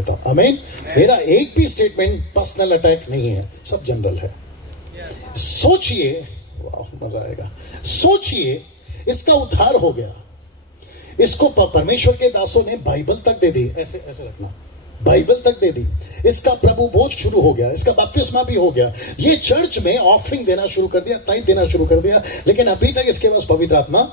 आमीन। मेरा एक भी स्टेटमेंट पर्सनल अटैक नहीं है, सब जनरल है। सोचिए, वाह मजा आएगा। सोचिए, इसका उद्धार हो गया, इसको परमेश्वर के दासों ने बाइबल तक दे दी, ऐसे ऐसे रखना, बाइबल तक दे दी, इसका प्रभु बोझ शुरू हो गया, इसका बपतिस्मा भी हो गया, ये चर्च में ऑफरिंग देना शुरू कर दिया, टाइम देना शुरू कर दिया, लेकिन अभी तक इसके पास पवित्र आत्मा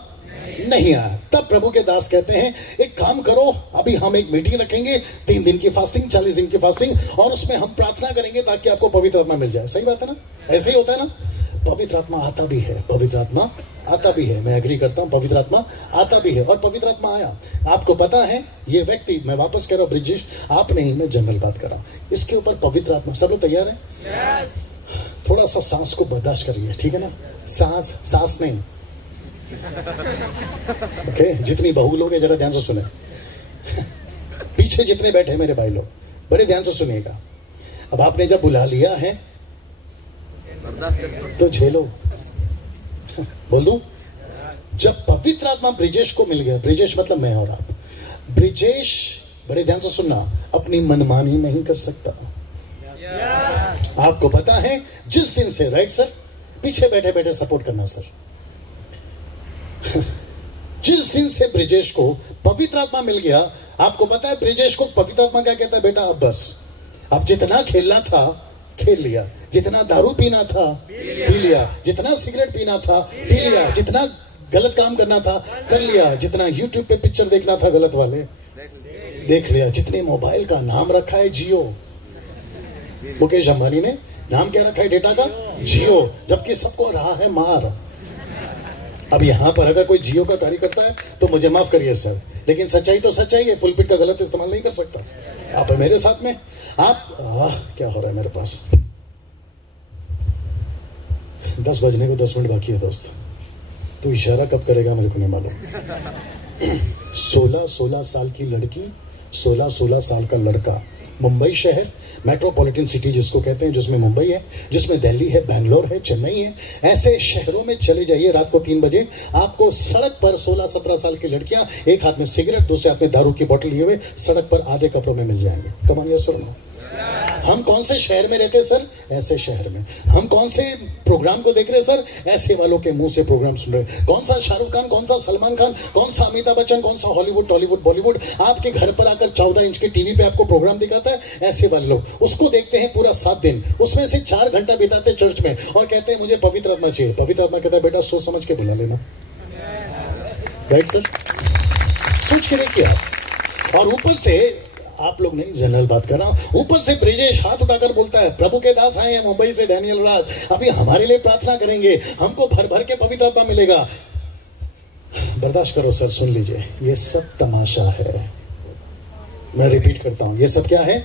नहीं आया। तब प्रभु के दास कहते हैं एक काम करो, अभी हम एक मीटिंग रखेंगे, 3 दिन की फास्टिंग, 40 दिन की फास्टिंग, और उसमें हम प्रार्थना करेंगे ताकि आपको पवित्र आत्मा मिल जाए। सही बात है ना? ऐसे ही होता है ना? पवित्र आत्मा आता भी है, पवित्र आत्मा आता भी है, मैं एग्री करता हूं, पवित्र आत्मा आता भी है, और पवित्र आत्मा आया। आपको पता है ये व्यक्ति, मैं वापस कह रहा हूं ब्रिजेश, आप नहीं, मैं जनरल बात कर रहा हूं, इसके ऊपर पवित्र आत्मा, सब लोग तैयार है? थोड़ा सा सांस को बर्दाश्त करिए, ठीक है ना? सांस नहीं, ओके? जितनी बहू लोग हैं जरा ध्यान से सुने, पीछे जितने बैठे मेरे भाई लोग बड़े ध्यान से सुनिएगा। अब आपने जब बुला लिया है तो झेलो। बोल दूं, जब पवित्र आत्मा ब्रिजेश को मिल गया, ब्रिजेश मतलब मैं और आप, ब्रिजेश बड़े ध्यान से सुनना, अपनी मनमानी नहीं कर सकता। आपको पता है जिस दिन से, राइट सर, पीछे बैठे बैठे सपोर्ट करना सर, जिस दिन से ब्रिजेश को पवित्र आत्मा मिल गया, आपको पता है ब्रिजेश को पवित्र आत्मा क्या कहता है? बेटा अब बस, अब जितना खेलना था खेल लिया, जितना दारू पीना था पी लिया, जितना सिगरेट पीना था पी लिया, जितना गलत काम करना था कर लिया, जितना यूट्यूब पे पिक्चर देखना था गलत वाले देख लिया, जितने मोबाइल का नाम रखा है जियो, मुकेश अंबानी ने नाम क्या रखा है डेटा का? जियो, जबकि सबको रहा है मार। अब यहां पर अगर कोई जियो का कार्य करता है तो मुझे माफ करिए सर, लेकिन सच्चाई तो सच्चाई है, पुलपिट का गलत इस्तेमाल नहीं कर सकता। आप मेरे साथ में, आप क्या हो रहा है मेरे पास? 10 बजने को 10 मिनट बाकी है दोस्त, तो इशारा कब करेगा मेरे को नहीं मालूम। 16 साल की लड़की, 16 साल का लड़का, मुंबई शहर, मेट्रोपॉलिटन सिटी जिसको कहते हैं, जिसमें मुंबई है, जिसमें दिल्ली है, बैंगलोर है, चेन्नई है, ऐसे शहरों में चले जाइए रात को 3 बजे, आपको सड़क पर 16-17 साल की लड़कियां, एक हाथ में सिगरेट, दूसरे हाथ में दारू की बोतल लिए हुए, सड़क पर आधे कपड़ों में मिल जाएंगे। कमानिया सुनो, हम कौन से शहर में रहते हैं सर? ऐसे शहर में। हम कौन से प्रोग्राम को देख रहे हैं सर? ऐसे वालों के मुंह से प्रोग्राम सुन रहे हैं। कौन सा शाहरुख खान, कौन सा सलमान खान, कौन सा अमिताभ बच्चन, कौन सा हॉलीवुड, टॉलीवुड, बॉलीवुड, आपके घर पर आकर 14 इंच के टीवी पे आपको प्रोग्राम दिखाता है, ऐसे वाले लोग उसको देखते हैं पूरा 7 दिन, उसमें से 4 घंटा बिताते चर्च में और कहते हैं मुझे पवित्र आत्मा चाहिए। पवित्र आत्मा कहता है बेटा सोच समझ के बुला लेना, राइट सर? सोच के देखिए आप। और ऊपर से, आप लोग नहीं, जनरल बात कर रहा हूं, ऊपर से ब्रिजेश हाथ उठाकर बोलता है प्रभु के दास आए हैं मुंबई से, डैनियल राज, अभी हमारे लिए प्रार्थना करेंगे, हमको भर भर के पवित्र आत्मा मिलेगा। बर्दाश्त करो सर, सुन लीजिए, ये सब तमाशा है। मैं रिपीट करता हूं, ये सब क्या है?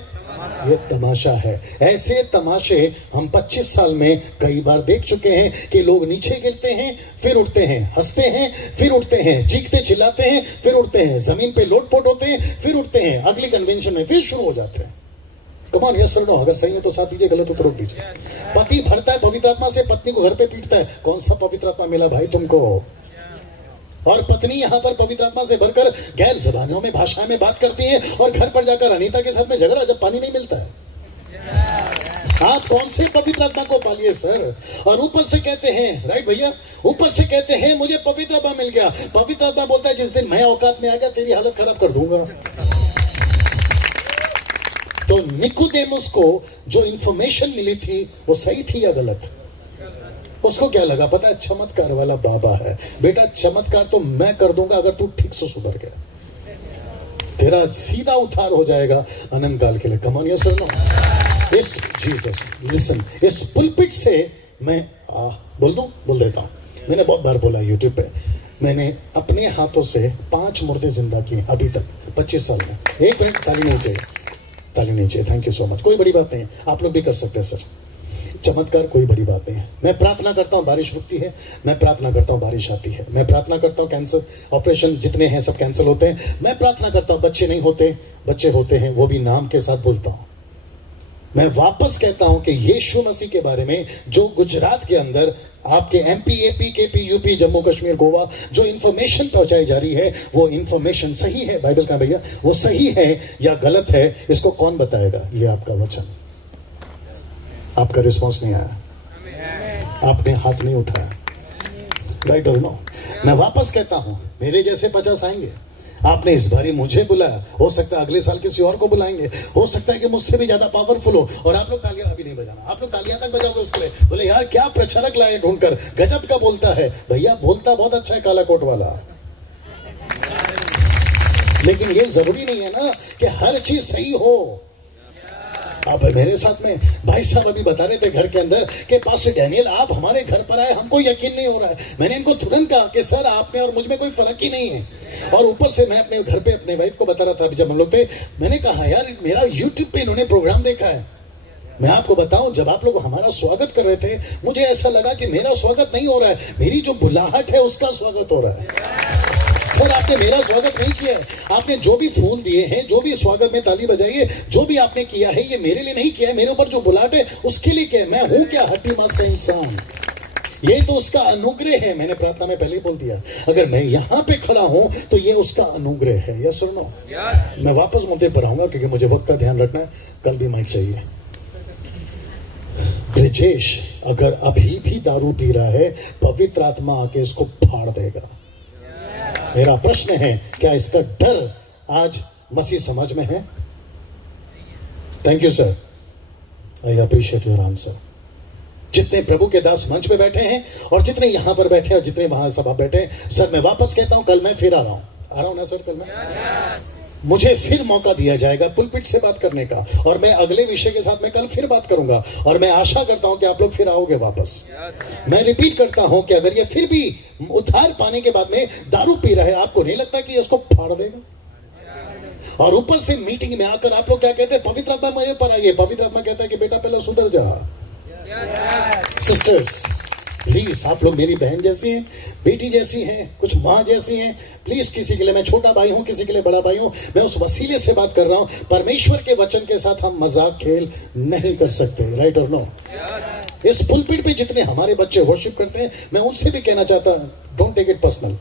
ये तमाशा है। ऐसे तमाशे हम 25 साल में कई बार देख चुके हैं कि लोग नीचे गिरते हैं, फिर उठते हैं, हंसते हैं, फिर उठते हैं, चीखते चिल्लाते हैं, फिर उठते हैं, जमीन पे लोटपोट होते हैं, फिर उठते हैं, अगली कन्वेंशन में फिर शुरू हो जाते हैं। कमान यस सर नो, अगर सही है तो साथ दीजिए, गलत हो तो रोक दीजिए। पति भरता है पवित्र आत्मा से, पत्नी को घर पे पीटता है, कौन सा पवित्र आत्मा मिला भाई तुमको? और पत्नी यहां पर पवित्र आत्मा से भरकर गैर जबानों में, भाषाएं में बात करती है, और घर पर जाकर अनीता के साथ में झगड़ा जब पानी नहीं मिलता है। आप कौन से पवित्र आत्मा को पालिए सर? और ऊपर से कहते हैं, राइट भैया, ऊपर से कहते हैं मुझे पवित्र आत्मा मिल गया। पवित्र आत्मा बोलता है जिस दिन मैं औकात में आ गया तेरी हालत खराब कर दूंगा। तो निकोदेमुस को जो इंफॉर्मेशन मिली थी वो सही थी या गलत? उसको क्या लगा पता है? चमत्कार वाला बाबा है। बेटा चमत्कार तो मैं कर दूंगा अगर तू ठीक से सुधर गया, तेरा सीधा उद्धार हो जाएगा अनंत काल के लिए। कम ऑन यस और नो? इस जीसस लिसन, इस पुलपिट से मैं बोल देता हूं, मैंने बहुत बार बोला यूट्यूब पे, मैंने अपने हाथों से 5 मुर्दे जिंदा किए अभी तक 25 साल में। 1 मिनट, ताली नहीं चाहिए, ताली नहीं चाहिए, थैंक यू सो मच। कोई बड़ी बात नहीं है, आप लोग भी कर सकते हैं सर, चमत्कार कोई बड़ी बात नहीं है। मैं प्रार्थना करता हूं बारिश रुकती है, मैं प्रार्थना करता हूं बारिश आती है, मैं प्रार्थना करता हूं कैंसर ऑपरेशन जितने हैं सब कैंसिल होते हैं, मैं प्रार्थना करता हूं बच्चे नहीं होते, बच्चे होते हैं, वो भी नाम के साथ बोलता हूं। मैं वापस कहता हूं कि यीशु मसीह के बारे में जो गुजरात के अंदर आपके MP, AP, KP, UP, Jammu Kashmir, Goa जो इंफॉर्मेशन पहुंचाई जा रही है वो इंफॉर्मेशन सही है? बाइबल का भैया वो सही है या गलत है? इसको कौन बताएगा? ये आपका वचन। आपका रिस्पॉन्स नहीं आया, आपने हाथ नहीं उठाया, राइट और नो? मैं वापस कहता हूं, मेरे जैसे 50 आएंगे। आपने इस बारी मुझे बुलाया, हो सकता है अगले साल किसी और को बुलाएंगे, हो सकता है कि मुझसे भी ज्यादा पावरफुल हो। और आप लोग तालियां अभी नहीं बजाना, आप लोग तालियां तक बजाओगे उसके लिए। बोले यार क्या प्रचारक लाए ढूंढकर, गजब का बोलता है। भैया बोलता बहुत अच्छा है काला कोट वाला, लेकिन ये जरूरी नहीं है ना कि हर चीज सही हो। आप मेरे साथ में भाई साहब अभी बता रहे थे घर के अंदर कि पास्टर डैनियल आप हमारे घर पर आए, हमको यकीन नहीं हो रहा है। मैंने इनको तुरंत कहा कि सर आप में और मुझ में कोई फर्क ही नहीं है। और ऊपर से मैं अपने घर पे अपने वाइफ को बता रहा था अभी जब हम लोग थे, मैंने कहा यार मेरा यूट्यूब पे इन्होंने प्रोग्राम देखा है। मैं आपको बताऊं जब आप लोग हमारा स्वागत कर रहे थे मुझे ऐसा लगा कि मेरा स्वागत नहीं हो रहा है, मेरी जो बुलाहट है उसका स्वागत हो रहा है। सर आपने मेरा स्वागत नहीं किया है, आपने जो भी फूल दिए हैं, जो भी स्वागत में ताली बजाई है, जो भी आपने किया है ये मेरे लिए नहीं किया है, मेरे ऊपर जो बुलाहट है उसके लिए किया है। मैं हूं क्या हड्डी मांस का इंसान? ये तो उसका अनुग्रह है। मैंने प्रार्थना में पहले ही बोल दिया, अगर मैं यहां पे खड़ा हूं तो ये उसका अनुग्रह है। यस और नो? मैं वापस मुद्दे पर आऊंगा क्योंकि मुझे वक्त का ध्यान रखना है, कल भी माइक चाहिए। ब्रिजेश अगर अभी भी दारू पी रहा है, पवित्र आत्मा आके इसको फाड़ देगा। मेरा प्रश्न है क्या इसका डर आज मसीह समाज में है? Thank you sir, I appreciate your answer. जितने प्रभु के दास मंच पे बैठे हैं और जितने यहां पर बैठे हैं और जितने वहां सभा बैठे हैं, सर मैं वापस कहता हूं कल मैं फिर आ रहा हूं ना सर? कल मैं मुझे फिर मौका दिया जाएगा पुलपिट से बात करने का, और मैं अगले विषय के साथ में कल फिर बात करूंगा। और मैं आशा करता हूं कि आप लोग फिर आओगे वापस। मैं रिपीट करता हूं कि अगर ये फिर भी उद्धार पाने के बाद में दारू पी रहा है, आपको नहीं लगता कि इसको फाड़ देगा? और ऊपर से मीटिंग में आकर आप लोग क्या कहते हैं? पवित्र आत्मा मुझे पर आइए। पवित्र आत्मा कहता है कि बेटा पहले सुधर जा। सिस्टर्स प्लीज, आप लोग मेरी बहन जैसी हैं, बेटी जैसी हैं, कुछ माँ जैसी हैं। प्लीज किसी के लिए मैं छोटा भाई हूं, किसी के लिए बड़ा भाई हूं, मैं उस वसीले से बात कर रहा हूं। परमेश्वर के वचन के साथ हम मजाक खेल नहीं कर सकते, राइट और नो? इस पुलपिट पे जितने हमारे बच्चे वर्शिप करते हैं, मैं उनसे भी कहना चाहता हूं, डोंट टेक इट पर्सनल,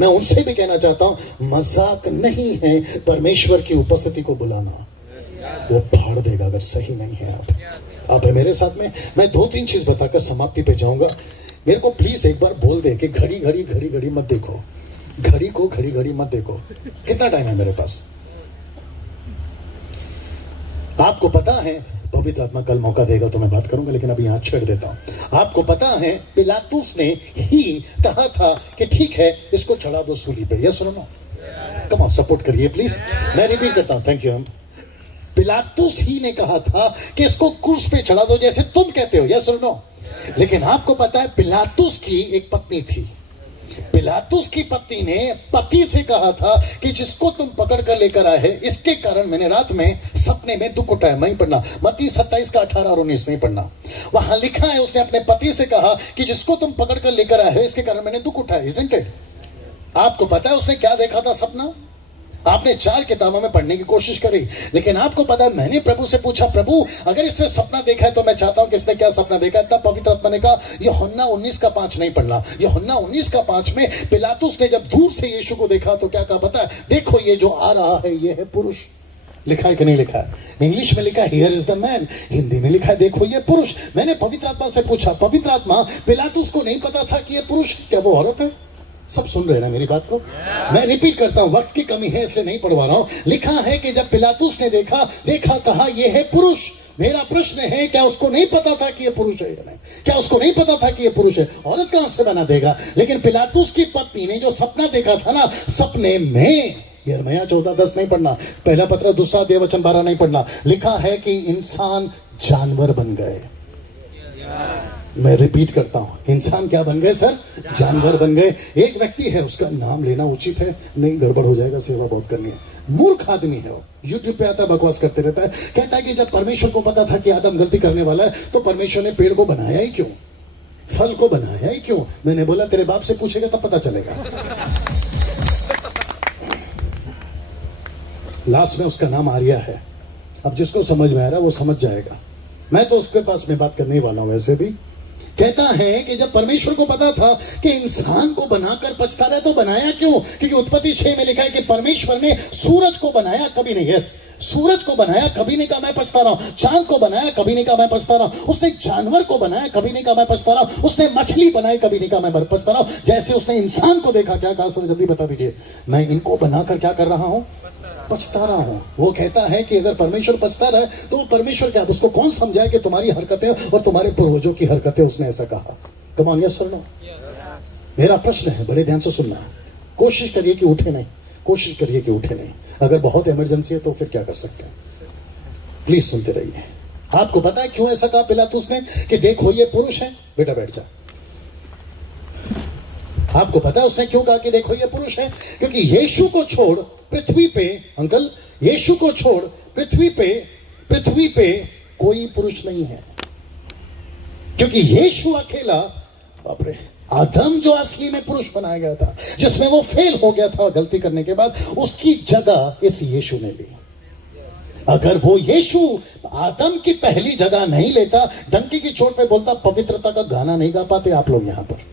मैं उनसे भी कहना चाहता हूं मजाक नहीं है परमेश्वर की उपस्थिति को बुलाना। वो फाड़ देगा अगर सही नहीं है। आप है मेरे साथ में। मैं 2-3 चीज बताकर समाप्ति पे जाऊंगा। मेरे को प्लीज एक बार बोल दे कि घड़ी घड़ी घड़ी घड़ी मत देखो, घड़ी को घड़ी घड़ी मत देखो। कितना टाइम है मेरे पास? आपको पता है पवित्र आत्मा कल मौका देगा तो मैं बात करूंगा, लेकिन अभी यहां छेड़ देता हूं। आपको पता है पिलातुस ने ही कहा था कि ठीक है इसको चढ़ा दो सूली पे। यस और नो? कम ऑन सपोर्ट करिए प्लीज। मैं रिपीट करता हूं, थैंक यू। पिलातुस ही ने कहा था कि इसको क्रूस पे चढ़ा दो जैसे तुम कहते हो। यस और नो? लेकिन आपको पता है पिलातुस की एक पत्नी थी। पिलातुस की पत्नी ने पति से कहा था कि जिसको तुम पकड़ कर लेकर आए हैं इसके कारण मैंने रात में सपने में दुख उठाया। नहीं पढ़ना मत्ती 27 का 18 और 19 नहीं पढ़ना। वहां लिखा है उसने अपने पति से कहा कि जिसको तुम पकड़ कर लेकर आए हैं इसके कारण मैंने दुख उठाया। Isn't it? आपको पता है उसने क्या देखा था सपना? आपने 4 किताबों में पढ़ने की कोशिश करी, लेकिन आपको पता है मैंने प्रभु से पूछा, प्रभु अगर इसने सपना देखा है तो मैं चाहता हूं कि इसने क्या सपना देखा है। तब पवित्र आत्मा ने कहा यूहन्ना 19 का 5 नहीं पढ़ना। यूहन्ना 19 का 5 में पिलातुस ने जब दूर से यीशु को देखा तो क्या कहा पता है? देखो ये जो आ रहा है ये है पुरुष। लिखा है कि नहीं लिखा है? इंग्लिश में लिखा है here is the man, Hindi में लिखा है देखो ये पुरुष। मैंने पवित्र आत्मा से पूछा, पवित्र आत्मा पिलातुस को नहीं पता था कि ये पुरुष, क्या वो औरत है? सब सुन रहे हैं ना मेरी बात को? मैं रिपीट करता हूं, वक्त की कमी है इसलिए नहीं पढ़वा रहा हूं। लिखा है कि जब पिलातुस ने देखा कहा यह है पुरुष। मेरा प्रश्न है क्या उसको नहीं पता था कि यह पुरुष है या नहीं? क्या उसको नहीं पता था कि यह पुरुष है? औरत कहां से बना देगा? लेकिन पिलातुस की पत्नी ने जो सपना देखा था ना, सपने में यिर्मयाह 14:10 नहीं पढ़ना, पहला पत्र 2 अध्याय वचन 12 नहीं पढ़ना। लिखा है कि इंसान जानवर बन गए। मैं रिपीट करता हूं, इंसान क्या बन गए सर? जानवर बन गए। एक व्यक्ति है, उसका नाम लेना उचित है नहीं, गड़बड़ हो जाएगा, सेवा बहुत करनी है। मूर्ख आदमी है वो, यूट्यूब पे आता है बकवास करते रहता है। कहता है कि जब परमेश्वर को पता था कि आदम गलती करने वाला है तो परमेश्वर ने पेड़ को बनाया ही क्यों, फल को बनाया ही क्यों? मैंने बोला तेरे बाप से पूछेगा तब पता चलेगा। लास्ट में उसका नाम आर्या है। अब जिसको समझ में आ रहा है वो समझ जाएगा, मैं तो उसके पास में बात करने वाला हूं। वैसे भी कहता है कि जब परमेश्वर को पता था कि इंसान को बनाकर पछता रहा है तो बनाया क्यों? क्योंकि उत्पत्ति 6 में लिखा है कि परमेश्वर ने सूरज को बनाया, कभी नहीं, यस, सूरज को बनाया, कभी नहीं कहा मैं पछता रहा हूं। चांद को बनाया, कभी नहीं कहा मैं पछता रहा हूं। उसने जानवर को बनाया, कभी नहीं कहा मैं पछता रहा हूं। उसने मछली बनाई, कभी नहीं कहा मैं पछता रहा हूं। जैसे उसने इंसान को देखा, क्या कहा सर, जल्दी बता दीजिए, मैं इनको बनाकर क्या कर रहा हूं? पछता रहा हूं। वो कहता है कि अगर परमेश्वर पछता रहा है तो परमेश्वर क्या, उसको कौन समझाए कि तुम्हारी हरकतें और तुम्हारे पूर्वजों की हरकतें उसने ऐसा कहा? कम ऑन, यस और नो? मेरा प्रश्न है, बड़े ध्यान से सुनना, कोशिश करिए कि उठे नहीं, कोशिश करिए कि उठे नहीं। अगर बहुत इमरजेंसी है तो फिर क्या कर सकते हैं? प्लीज सुनते रहिए। आपको पता है क्यों ऐसा कहा पिलातुस ने कि देखो ये पुरुष है? बेटा बैठ जा। आपको पता है उसने क्यों कहा कि देखो ये पुरुष है? क्योंकि यीशु को छोड़ पृथ्वी पे, अंकल, यीशु को छोड़ पृथ्वी पे कोई पुरुष नहीं है। क्योंकि यीशु अकेला, बाप रे, आदम जो असली में पुरुष बनाया गया था, जिसमें वो फेल हो गया था गलती करने के बाद, उसकी जगह इस यीशु ने ली। अगर वो यीशु आदम की पहली जगह नहीं लेता, डंकी की चोट पे बोलता, पवित्रता का गाना नहीं गा पाते आप लोग यहां पर।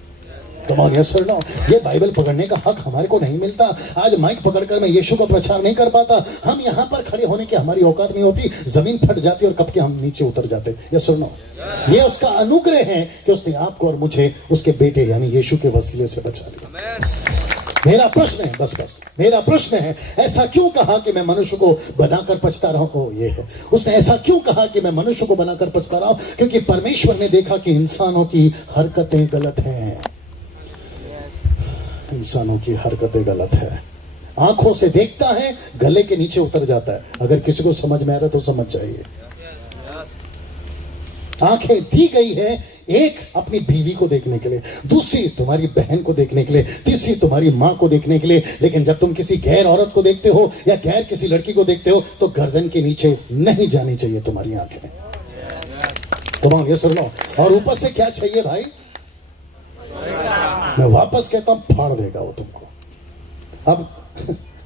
कम ऑन, यस और नो? ये बाइबल पकड़ने का हक हमारे को नहीं मिलता। आज माइक पकड़कर मैं यीशु का प्रचार नहीं कर पाता। हम यहां पर खड़े होने की हमारी औकात नहीं होती, जमीन फट जाती और कब के हम नीचे उतर जाते। यस और नो? ये उसका अनुग्रह है कि उसने आपको और मुझे उसके बेटे यानी यीशु के वसीले से बचा लिया। मेरा प्रश्न है, बस मेरा प्रश्न है, ऐसा क्यों कहा कि मैं मनुष्य को बनाकर पछता रहा हूं? ये है, उसने ऐसा क्यों कहा कि मैं मनुष्य को बनाकर पछता रहा हूं? क्योंकि परमेश्वर ने देखा कि इंसानों की हरकतें गलत हैं। इंसानों की हरकतें गलत है। आंखों से देखता है, गले के नीचे उतर जाता है। अगर किसी को समझ में आ रहा है तो समझ जाइए। आंखें दी गई है, एक अपनी बीवी को देखने के लिए, दूसरी तुम्हारी बहन को देखने के लिए, तीसरी तुम्हारी मां को देखने के लिए। लेकिन जब तुम किसी गैर औरत को देखते हो या गैर किसी लड़की को देखते हो तो गर्दन के नीचे नहीं जानी चाहिए तुम्हारी आंखें। कमाल, ये सुन लो। और ऊपर से क्या चाहिए भाई? मैं वापस कहता हूं, फाड़ देगा वो तुमको। अब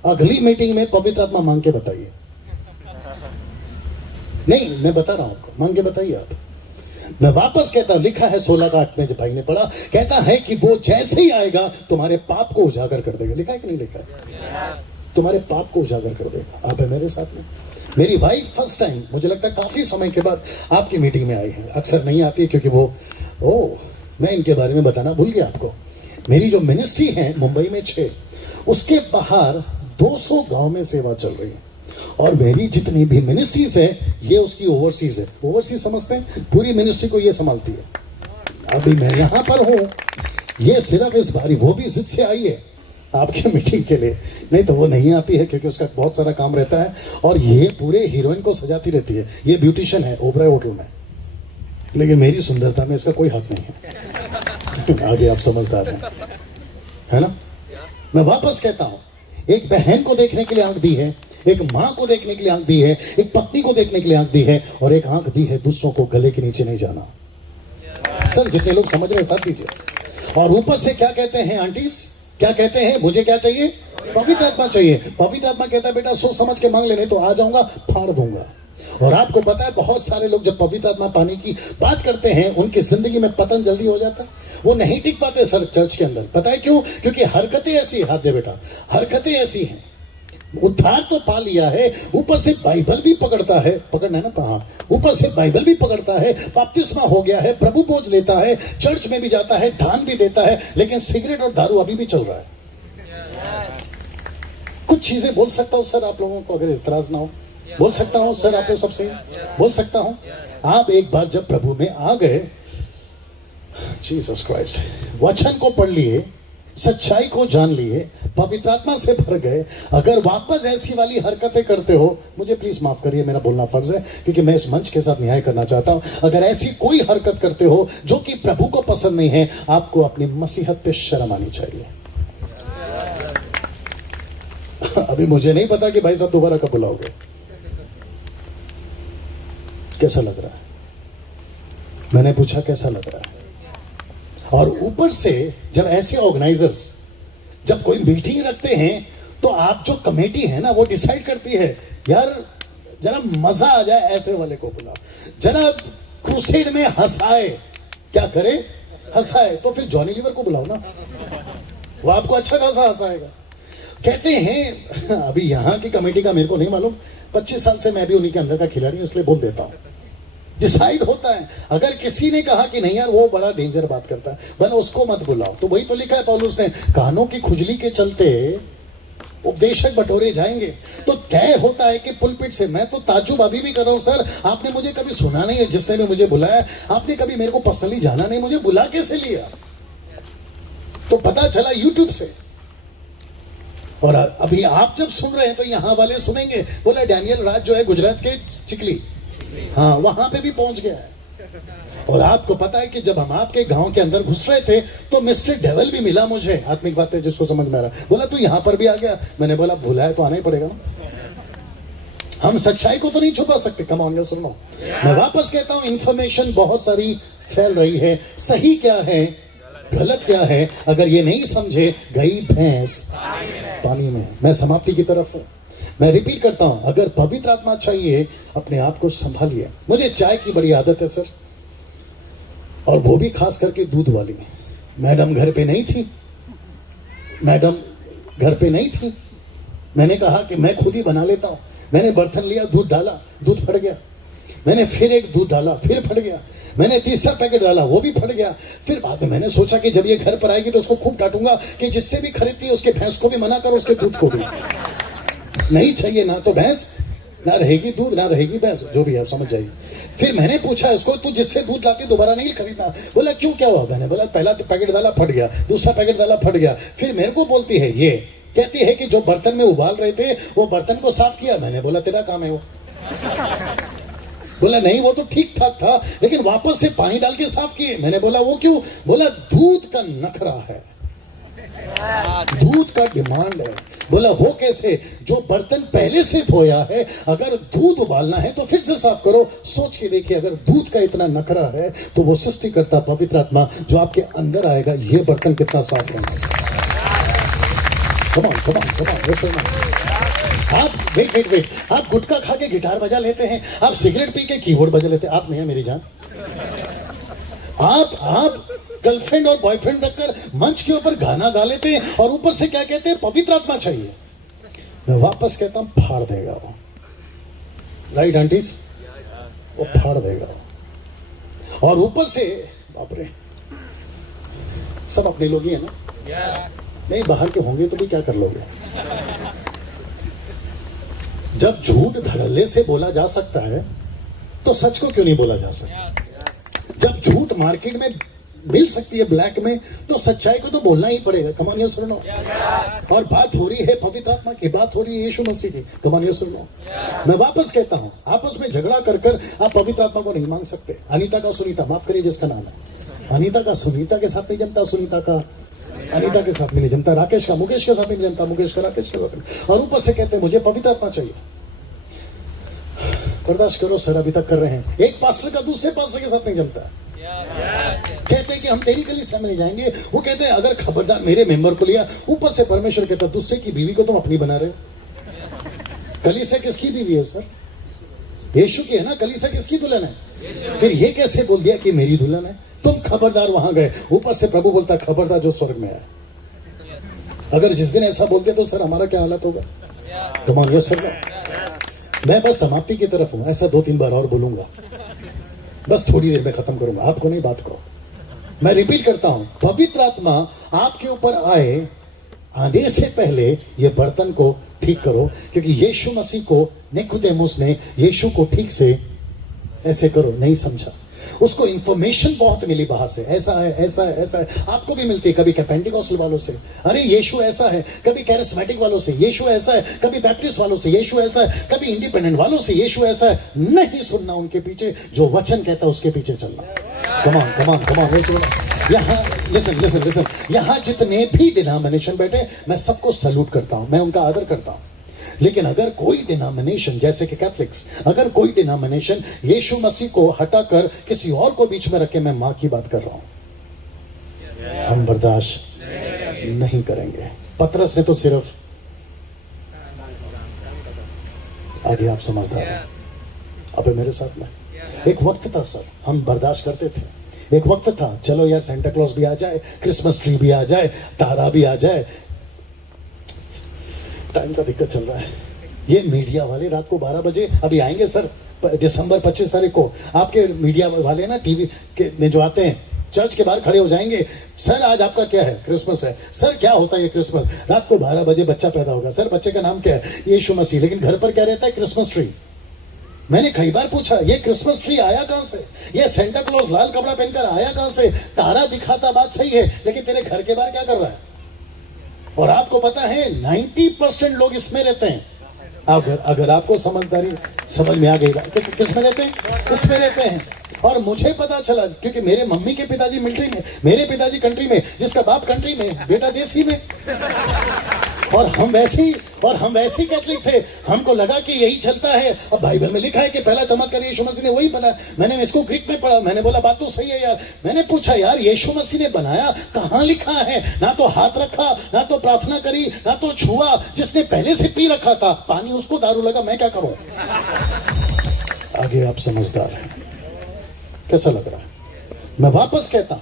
अगली मीटिंग में पवित्र आत्मा मांग के बताइए। नहीं, मैं बता रहा हूं आपको, मांग के बताइए आप। मैं वापस कहता हूं, लिखा है 16:8 में, जब भाई ने पढ़ा, कहता है कि वो जैसे ही आएगा तुम्हारे पाप को उजागर कर देगा। लिखा है कि नहीं लिखा है? तुम्हारे पाप को उजागर कर देगा। आप है मेरे साथ में? मेरी वाइफ फर्स्ट टाइम, मुझे लगता है काफी समय के बाद आपकी मीटिंग में आई है। अक्सर नहीं आती क्योंकि वो मैं इनके बारे में बताना भूल गया आपको। मेरी जो मिनिस्ट्री है मुंबई में 6, उसके बाहर 200 गांव में सेवा चल रही है। और मेरी जितनी भी मिनिस्ट्रीज है ये उसकी ओवरसीज है। ओवरसीज समझते हैं? पूरी मिनिस्ट्री को ये संभालती है। अभी मैं यहां पर हूं, ये सिर्फ इस बारी वो भी जिद से आई है आपके मीटिंग के लिए, नहीं तो वो नहीं आती है क्योंकि उसका बहुत सारा काम रहता है। और ये पूरे हीरोइन को सजाती रहती है। ये ब्यूटिशियन है ओबराय होटल में, लेकिन मेरी सुंदरता में इसका कोई हक नहीं है। आगे आप समझदार हैं, है ना? मैं वापस कहता हूं, एक बहन को देखने के लिए आंख दी है, एक मां को देखने के लिए आंख दी है, एक पत्नी को देखने के लिए आंख दी है, और एक आंख दी है दूसरों को गले के नीचे नहीं जाना। सर जितने लोग समझ रहे हैं साथ दीजिए। और ऊपर से क्या कहते हैं आंटीज? क्या कहते हैं? मुझे क्या चाहिए? पवित्र आत्मा चाहिए। पवित्र आत्मा कहता है बेटा सोच समझ के मांग ले, नहीं तो आ जाऊंगा फाड़ दूंगा। और आपको पता है बहुत सारे लोग जब पवित्र आत्मा पाने की बात करते हैं उनकी जिंदगी में पतन जल्दी हो जाता है। वो नहीं टिक पाते सर चर्च के अंदर। पता है क्यों? क्योंकि हरकतें ऐसी, हाथ दे बेटा, हरकतें ऐसी हैं। उद्धार तो पा लिया है, ऊपर से बाइबल भी पकड़ता है, पकड़ना है ना, हाँ, ऊपर से बाइबल भी पकड़ता है, बपतिस्मा हो गया है, प्रभु बोझ लेता है, चर्च में भी जाता है, दान भी देता है, लेकिन सिगरेट और दारू अभी भी चल रहा है। कुछ चीजें बोल सकता हूं सर आप लोगों को, अगर इतराज ना हो? बोल सकता हूं सर आप लोग सबसे? बोल सकता हूं? आप एक बार जब प्रभु में आ गए, जीसस क्राइस्ट, वचन को पढ़ लिए, सच्चाई को जान लिए, पवित्र आत्मा से भर गए, अगर वापस ऐसी वाली हरकतें करते हो, मुझे प्लीज माफ करिए, मेरा बोलना फर्ज है क्योंकि मैं इस मंच के साथ न्याय करना चाहता हूं। अगर ऐसी कोई हरकत करते हो जो कि प्रभु को पसंद नहीं है, आपको अपनी मसीहत पे शर्म आनी चाहिए। अभी मुझे नहीं पता कि भाई साहब दोबारा कब बुलाओगे। कैसा लग रहा है? मैंने पूछा कैसा लग रहा है? और ऊपर से जब ऐसे ऑर्गेनाइजर्स जब कोई मीटिंग रखते हैं तो आप जो कमेटी है ना वो डिसाइड करती है, यार जरा मजा आ जाए ऐसे वाले को बुलाओ, जरा क्रूसेड में हंसाए। क्या करे? हंसाए। तो फिर जॉनी लीवर को बुलाओ ना, वो आपको अच्छा खासा हंसाएगा। कहते हैं अभी यहाँ की कमेटी का मेरे को नहीं मालूम, 25 साल से मैं भी उन्हीं के अंदर का खिलाड़ी हूं, इसलिए बोल देता हूं। डिसाइड होता है। अगर किसी ने कहा कि नहीं यार वो बड़ा डेंजर बात करता है, भला उसको मत बुलाओ। तो वही तो लिखा है पौलुस ने, कानों की खुजली के चलते उपदेशक बटोरे जाएंगे। तो तय होता है कि पुलपिट से, मैं तो ताज्जुब अभी भी कर रहा हूं, सर आपने मुझे कभी सुना नहीं है, जिसने भी मुझे बुलाया, आपने कभी मेरे को पर्सनली जाना नहीं, मुझे बुला कैसे लिया? तो पता चला यूट्यूब से। और अभी आप जब सुन रहे हैं तो यहां वाले सुनेंगे, बोला डैनियल राज जो है गुजरात के चिकली, हाँ वहां पे भी पहुंच गया है। और आपको पता है कि जब हम आपके गांव के अंदर घुस रहे थे तो मिस्टर डेवल भी मिला मुझे, आत्मिक बातें जिसको समझ में आ रहा, बोला तू यहां पर भी आ गया। मैंने बोला भूला है तो आना ही पड़ेगा ना, हम सच्चाई को तो नहीं छुपा सकते। कम ऑन सुनो, मैं वापस कहता हूं, इंफॉर्मेशन बहुत सारी फैल रही है, सही क्या है गलत क्या है, अगर ये नहीं समझे गई भैंस पानी में। मैं समाप्ति की तरफ हूं, मैं रिपीट करता हूं, अगर पवित्र आत्मा चाहिए अपने आप को संभालिए। मुझे चाय की बड़ी आदत है सर, और वो भी खास करके दूध वाली। मैडम घर पे नहीं थी, मैडम घर पे नहीं थी, मैंने कहा कि मैं खुद ही बना लेता हूं। मैंने बर्तन लिया, दूध डाला, दूध फट गया। मैंने फिर एक दूध डाला, फिर फट गया। मैंने तीसरा पैकेट डाला, वो भी फट गया। फिर बाद में मैंने सोचा कि जब ये घर पर आएगी तो उसको खूब डांटूंगा कि जिससे भी खरीदती है उसके भैंस को भी मना करो, उसके दूध को भी। नहीं चाहिए ना तो भैंस, ना रहेगी दूध, ना रहेगी भैंस, जो भी है समझ जाइए। फिर मैंने पूछा इसको, तू जिससे दूध लाती दोबारा नहीं खरीदना। बोला क्यों, क्या हुआ? मैंने बोला पहला पैकेट डाला फट गया, दूसरा पैकेट डाला फट गया। फिर मेरे को बोलती है, ये कहती है कि जो बर्तन में उबाल रहे थे वो बर्तन को साफ किया। मैंने बोला तेरा काम है वो। बोला नहीं वो तो ठीक ठाक था, लेकिन वापस से पानी डाल के साफ किए। मैंने बोला वो क्यों? बोला दूध का नखरा है, दूध का डिमांड है। बोला वो कैसे? जो बर्तन पहले से धोया है, अगर दूध उबालना है तो फिर से साफ करो। सोच के देखिए, अगर दूध का इतना नखरा है तो वो सृष्टिकर्ता पवित्र आत्मा जो आपके अंदर आएगा, ये बर्तन कितना साफ रहेगा। Come on come on come on. आप वेट, आप गुटखा खा के गिटार बजा लेते हैं, आप सिगरेट पी के कीबोर्ड बजा लेते हैं। आप नहीं है मेरी जान, आप गर्लफ्रेंड और बॉयफ्रेंड रखकर मंच के ऊपर गाना गा लेते हैं और ऊपर से क्या कहते हैं, पवित्र आत्मा चाहिए। मैं वापस कहता हूं, फाड़ देगा वो। राइट आंटीज, वो फाड़ देगा। और ऊपर से बाप रे, सब अपने लोग ही है ना, नहीं बाहर के होंगे तो भी क्या कर लोगे। जब झूठ धड़ल्ले से बोला जा सकता है तो सच को क्यों नहीं बोला जा सकता? जब झूठ मार्केट में मिल सकती है ब्लैक में, तो सच्चाई को तो बोलना ही पड़ेगा। कम ऑन सुनो। और बात हो रही है पवित्र आत्मा की, बात हो रही है यीशु मसीह की। कम ऑन सुनो। मैं वापस कहता हूं, आपस में झगड़ा कर आप पवित्र आत्मा को नहीं मांग सकते। अनीता का सुनीता, माफ करिए जिसका नाम है अनीता का सुनीता के साथ नहीं जमता, सुनीता का अनीता के साथ नहीं जमता, राकेश का मुकेश के साथ नहीं जमता, मुकेश का राकेश के साथ। और ऊपर से कहते हैं मुझे पवित्र आत्मा चाहिए। बर्दाश्त करो सर, अभी तक कर रहे हैं। एक पास्टर का दूसरे पास्टर के साथ नहीं जमता। कहते हैं कि हम तेरी कलीसिया में नहीं जाएंगे। वो कहते हैं अगर खबरदार मेरे मेंबर को लिया। ऊपर से परमेश्वर कहता है दूसरे की बीवी को तुम अपनी बना रहे हो। कलीसिया किसकी बीवी है सर? यीशु की है ना। कलीसिया किसकी दुल्हन है? फिर ये कैसे बोल दिया कि मेरी दुल्हन है? तुम खबरदार वहां गए, ऊपर से प्रभु बोलता खबरदार जो स्वर्ग में है। अगर जिस दिन ऐसा बोल दिया तो सर हमारा क्या हालत होगा? Come on yes sir. मैं बस समाप्ति की तरफ हूं, ऐसा 2-3 बार और बोलूंगा, बस थोड़ी देर में खत्म करूंगा, आपको नहीं बात को। मैं रिपीट करता हूं, पवित्र आत्मा आपके ऊपर आने से पहले ये बर्तन को ठीक करो, क्योंकि यीशु मसीह को निकोदेमुस ने यीशु को ठीक से ऐसे करो नहीं समझा। उसको इंफॉर्मेशन बहुत मिली बाहर से, ऐसा है ऐसा है ऐसा है। आपको भी मिलती है कभी पेंटिकॉस्टल वालों से, अरे यीशु ऐसा है, कभी कैरिस्मेटिक वालों से यीशु ऐसा है, कभी बैप्टिस्ट वालों से यीशु ऐसा है, कभी इंडिपेंडेंट वालों से यीशु ऐसा है। नहीं सुनना उनके पीछे, जो वचन कहता है उसके पीछे चलना। Come on come on come on. यहाँ लिसन, यहाँ जितने भी डिनोमिनेशन बैठे, मैं सबको सैल्यूट करता हूं, मैं उनका आदर करता हूं। लेकिन अगर कोई डिनोमिनेशन, जैसे कि कैथलिक्स, अगर कोई डिनोमिनेशन यीशु मसीह को हटाकर किसी और को बीच में रखे, मैं मां की बात कर रहा हूं, हम बर्दाश्त नहीं करेंगे। पतरस ने तो सिर्फ, आगे आप समझदार हैं। अबे मेरे साथ में एक वक्त था सर, हम बर्दाश्त करते थे। एक वक्त था, चलो यार सेंटा क्लॉज भी आ जाए, क्रिसमस ट्री भी आ जाए, तारा भी आ जाए। टाइम का दिक्कत चल रहा है। ये मीडिया वाले रात को 12 बजे अभी आएंगे सर, दिसंबर 25 तारीख को आपके मीडिया वाले ना टीवी के में जो आते हैं, चर्च के बाहर खड़े हो जाएंगे। सर आज आपका क्या है? क्रिसमस है। सर क्या होता है ये क्रिसमस? रात को 12 बजे बच्चा पैदा होगा। सर बच्चे का नाम क्या है? यीशु मसीह। लेकिन घर पर क्या रहता है? Christmas tree. मैंने कई बार पूछा, ये क्रिसमस ट्री आया कहां से? ये सेंटा क्लॉज लाल कपड़ा पहनकर आया कहां से? तारा दिखाता, बात सही है, लेकिन तेरे घर के बाहर क्या कर रहा है? और आपको पता है 90% लोग इसमें रहते हैं। अगर आपको समझदारी समझ में आ गई, किस में रहते हैं? इसमें रहते हैं। और मुझे पता चला, क्योंकि मेरे मम्मी के पिताजी मिलिट्री में, मेरे पिताजी कंट्री में, जिसका बाप कंट्री में, बेटा देसी में। और हम वैसे ही कैथलिक थे। हमको लगा कि यही चलता है। अब बाइबल में लिखा है कि पहला चमत्कार यीशु मसीह ने वही बनाया। मैंने इसको ग्रीक में पढ़ा, मैंने बोला बात तो सही है यार। मैंने पूछा यार यीशु मसीह ने बनाया, कहां लिखा है? ना तो हाथ रखा, ना तो प्रार्थना करी, ना तो छुआ। जिसने पहले से पी रखा था पानी, उसको दारू लगा। मैं क्या करूं? आगे आप समझदार हैं। कैसा लग रहा है? मैं वापस कहता हूं,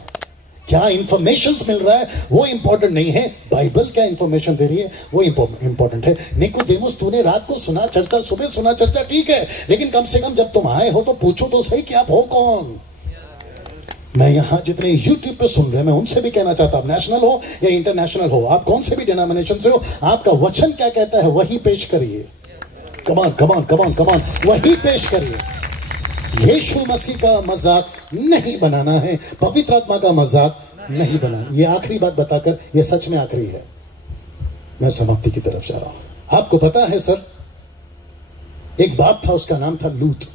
क्या इंफॉर्मेशन मिल रहा है वो इंपॉर्टेंट नहीं है, बाइबल क्या इंफॉर्मेशन दे रही है वो इंपॉर्टेंट है। निकोदेमुस, तूने रात को सुना चर्चा, सुबह सुना चर्चा, ठीक है, लेकिन कम से कम जब तुम आए हो तो पूछो तो सही कि आप हो कौन। मैं यहां जितने यूट्यूब पे सुन रहे हैं, मैं उनसे भी कहना चाहता हूं, नेशनल हो या इंटरनेशनल हो, आप कौन से भी डिनोमिनेशन से हो, आपका वचन क्या कहता है वही पेश करिए। कमान कमान कमान कमान, वही पेश करिए। यीशु मसीह का मजाक नहीं बनाना है, पवित्र आत्मा का मजाक नहीं बनाना। ये आखिरी बात बताकर, ये सच में आखिरी है, मैं समाप्ति की तरफ जा रहा हूं। आपको पता है सर, एक बाप था, उसका नाम था लूत।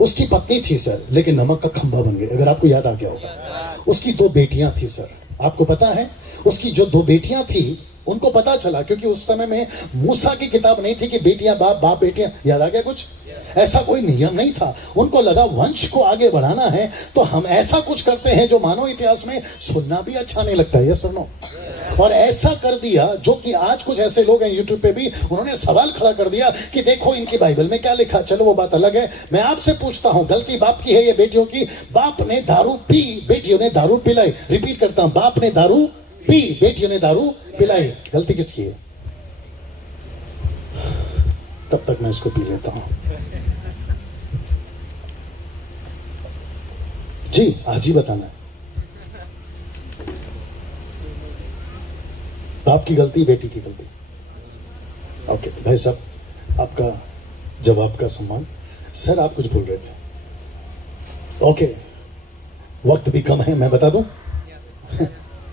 उसकी पत्नी थी सर, लेकिन नमक का खंभा बन गई। अगर आपको याद आ गया होगा, उसकी 2 बेटियां थी सर। आपको पता है उसकी जो 2 बेटियां थी, उनको पता चला, क्योंकि उस समय में मूसा की किताब नहीं थी कि बेटियां बाप, बाप बेटियां। याद आ गया कुछ? ऐसा कोई नियम नहीं था। उनको लगा वंश को आगे बढ़ाना है तो हम ऐसा कुछ करते हैं जो मानव इतिहास में सुनना भी अच्छा नहीं लगता है, ये सुनो। और ऐसा कर दिया, जो कि आज कुछ ऐसे लोग हैं यूट्यूब पे भी, उन्होंने सवाल खड़ा कर दिया कि देखो इनकी बाइबल में क्या लिखा। चलो वो बात अलग है। मैं आपसे पूछता हूं, गलती बाप की है या बेटियों की? बाप ने दारू पी, बेटियों ने दारू पिलाई। रिपीट करता हूं, बाप ने दारू पी, बेटियों ने दारू पिलाई। गलती किसकी है? तब तक मैं इसको पी लेता हूं। जी आज ही बताना है। बाप की गलती, बेटी की गलती? ओके भाई साहब, आपका जवाब का सम्मान। सर आप कुछ बोल रहे थे। ओके, वक्त भी कम है, मैं बता दूं।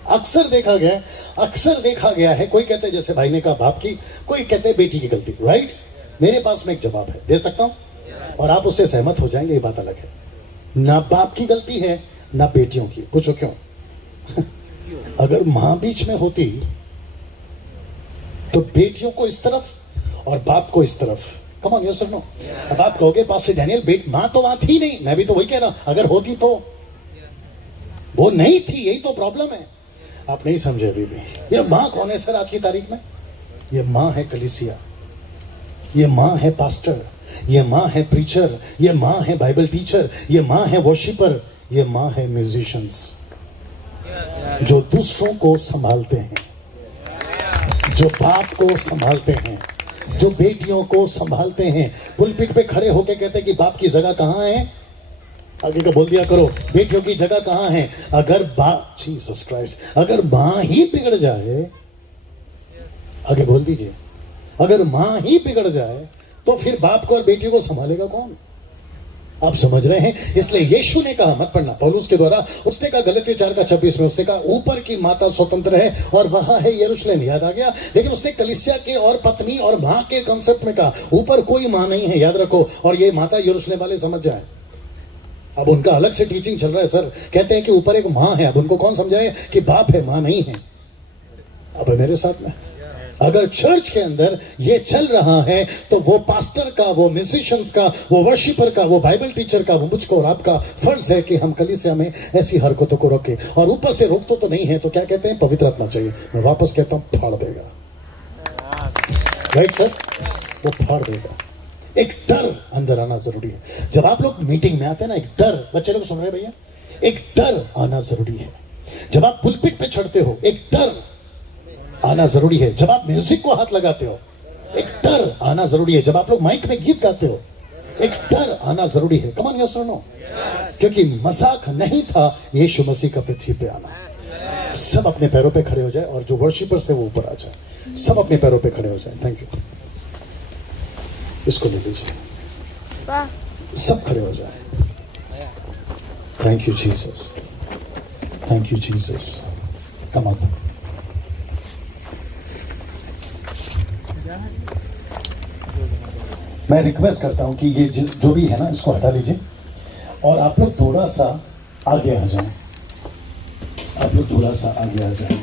अक्सर देखा गया है, कोई कहते हैं जैसे भाई ने कहा बाप की, कोई कहते हैं बेटी की गलती। राइट? मेरे पास में एक जवाब है, दे सकता हूं, और आप उससे सहमत हो जाएंगे, ये बात अलग है। ना बाप की गलती है ना बेटियों की। पूछो क्यों? अगर मां बीच में होती तो बेटियों को इस तरफ और बाप को इस तरफ। कम ऑन, यस और नो? अब आप कहोगे पास्टर डैनियल, मां तो वहां थी नहीं। मैं भी तो वही कह रहा हूं, अगर होती तो। वो नहीं थी, यही तो प्रॉब्लम है। आप नहीं समझे अभी भी। ये मां कौन है सर आज की तारीख में? ये मां है कलीसिया, ये मां है पास्टर, ये मां है प्रीचर, ये मां है बाइबल टीचर, ये मां है वर्शिपर, ये मां है म्यूजिशियंस, जो दूसरों को संभालते हैं, जो बाप को संभालते हैं, जो बेटियों को संभालते हैं। पुलपिट पे खड़े होके कहते हैं कि बाप की जगह कहां है? आगे का बोल दिया करो, बेटियों की जगह कहां है? अगर जीसस क्राइस्ट, अगर मां ही बिगड़ जाए, आगे बोल दीजिए, अगर मां ही बिगड़ जाए तो फिर बाप को और बेटियों को संभालेगा कौन? आप समझ रहे हैं? इसलिए यीशु ने कहा, मत पढ़ना, पौलुस के द्वारा, उसने कहा गलतियों 4:26 में, उसने कहा ऊपर की माता स्वतंत्र है और वहां है यरूशलेम। याद आ गया? लेकिन उसने कलीसिया के और पत्नी और मां के कॉन्सेप्ट में कहा ऊपर कोई मां नहीं है, याद रखो। और ये माता यरूशलेम वाले समझ जाए। अब उनका अलग से टीचिंग चल रहा है सर, कहते हैं कि ऊपर एक मां है। अब उनको कौन समझाए कि बाप है, मां नहीं है? अब मेरे साथ में, अगर चर्च के अंदर ये चल रहा है तो वो पास्टर का, वो म्यूजिशियंस का, वो वर्शिपर का, वो बाइबल टीचर का, वो मुझको और आपका फर्ज है कि हम कलीसिया में ऐसी हरकतों को रोके। और ऊपर से रोकते तो नहीं है तो क्या कहते हैं? पवित्र आत्मा चाहिए। मैं वापस कहता हूं, फाड़ देगा। Right sir? वो फाड़ देगा। एक डर अंदर आना जरूरी है। जब आप लोग मीटिंग में आते हैं ना, एक डर, बच्चे लोग सुन रहे भैया, एक डर आना जरूरी है। जब आप पुलपिट पे चढ़ते हो, एक डर आना जरूरी है। जब आप म्यूजिक को हाथ लगाते हो, एक डर आना जरूरी है। जब आप लोग माइक में गीत गाते हो, एक डर आना जरूरी है। कम ऑन, यस और नो? क्योंकि मजाक नहीं था यीशु मसीह का पृथ्वी पे आना। सब अपने पैरों पे खड़े हो जाए और जो वर्शिपर्स है वो ऊपर आ जाए। सब अपने पैरों पे खड़े हो जाए। Thank you. इसको ले लीजिए, सब खड़े हो जाए। Thank you Jesus, thank you Jesus. Come on. मैं रिक्वेस्ट करता हूं कि ये जो भी है ना, इसको हटा लीजिए और आप लोग थोड़ा सा आगे आ जाएं। आप लोग थोड़ा सा आगे आ जाएं।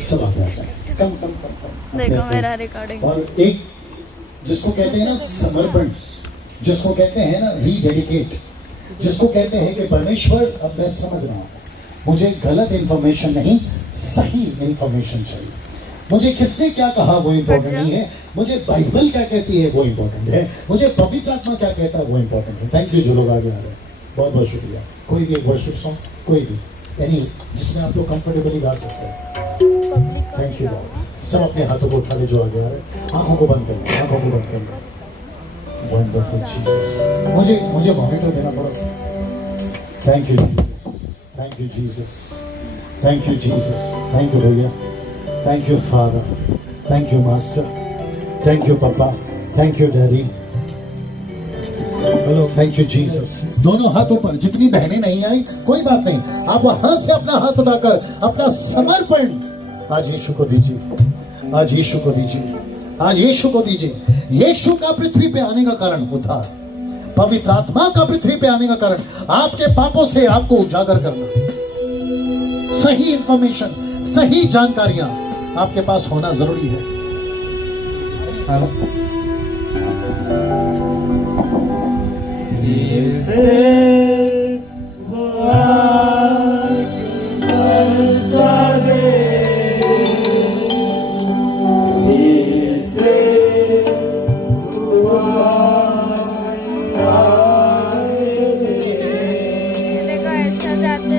सब आगे आ जाएं। कम कम कम कम। देखो मेरा रिकॉर्डिंग। और एक जिसको कहते हैं ना समर्पण, जिसको कहते हैं ना रीडेडिकेट, जिसको कहते हैं कि परमेश्वर अब मैं समझ रहा हूं, मुझे गलत इंफॉर्मेशन नहीं, सही इंफॉर्मेशन चाहिए। मुझे किसने क्या कहा वो इम्पोर्टेंट नहीं है, मुझे बाइबल क्या कहती है वो इम्पोर्टेंट है, मुझे पवित्र आत्मा क्या कहता है वो इम्पोर्टेंट है। थैंक यू जो लोग आगे आ रहे हैं, बहुत बहुत शुक्रिया। कोई भी एक वर्शिप सॉन्ग, कोई भी यानी जिसमें आप लोग कंफर्टेबली गा सकते हैं। Thank you Lord. सब अपने हाथों को उठा ले जो आगे आ रहे हैं। आंखों को बंद कर, आंखों को बंद कर। Wonderful Jesus. मुझे मॉनिटर देना पड़ा। Thank you Jesus, thank you Jesus, thank you Jesus, thank you भैया, thank you father, thank you master, thank you पापा, thank you daddy, hello, thank you Jesus. दोनों हाथों पर, जितनी बहनें नहीं आई कोई बात नहीं, आप वहां से अपना हाथ उठाकर अपना समर्पण आज यीशु को दीजिए, आज यीशु को दीजिए, आज यीशु को दीजिए। यीशु का पृथ्वी पे आने का कारण उद्धार, पवित्र आत्मा का पृथ्वी पे आने का कारण आपके पापों से आपको उजागर करना। सही इंफॉर्मेशन, सही जानकारियां आपके पास होना जरूरी है। देखो ऐसा जाते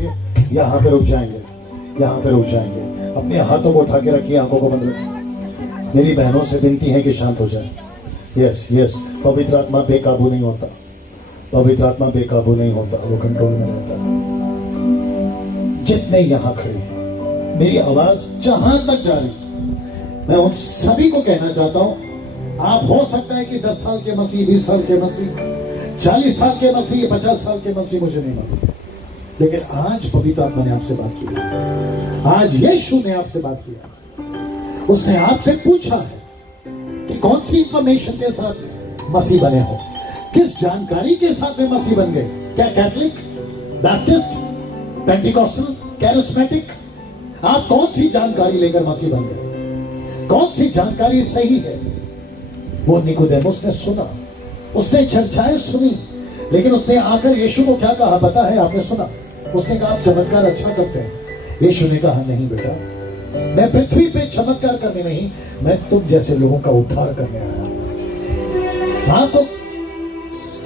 तो यहाँ पे रुक जाएंगे, यहाँ पे रुक जाएंगे। अपने हाथों को उठा के रखिए, आंखों को बंद रखिए। मेरी बहनों से विनती है कि शांत हो जाए। यस यस, पवित्र आत्मा बेकाबू नहीं होता, पवित्र आत्मा बेकाबू नहीं होता, वो कंट्रोल में रहता है। जितने यहाँ खड़े हैं, मेरी आवाज जहां तक जा रही, मैं उन सभी को कहना चाहता हूं, आप हो सकता है कि 10 साल के मसीह, 20 साल के मसीह, 40 साल के मसीह, 50 साल के मसीह, मुझे नहीं मालूम, लेकिन आज पवित्र आत्मा ने आपसे बात की, आज यीशु ने आपसे बात किया। उसने आपसे पूछा है कि कौन सी इंफॉर्मेशन के साथ मसीह बने हो, किस जानकारी के साथ में मसीह बन गए। क्या कैथलिक, बैप्टिस्ट, पेंटिकॉस्टल, कैरिस्मेटिक, आप कौन सी जानकारी लेकर मसीह बन गए, कौन सी जानकारी सही है। वो निकोदेमुस ने सुना, उसने चर्चाएं सुनी, लेकिन उसने आकर यीशु को क्या कहा पता है? आपने सुना, उसने कहा आप चमत्कार अच्छा करते हैं, यीशु ने कहा, नहीं बेटा, मैं पृथ्वी पे चमत्कार करने नहीं, मैं तुम जैसे लोगों का उद्धार करने आया। आपको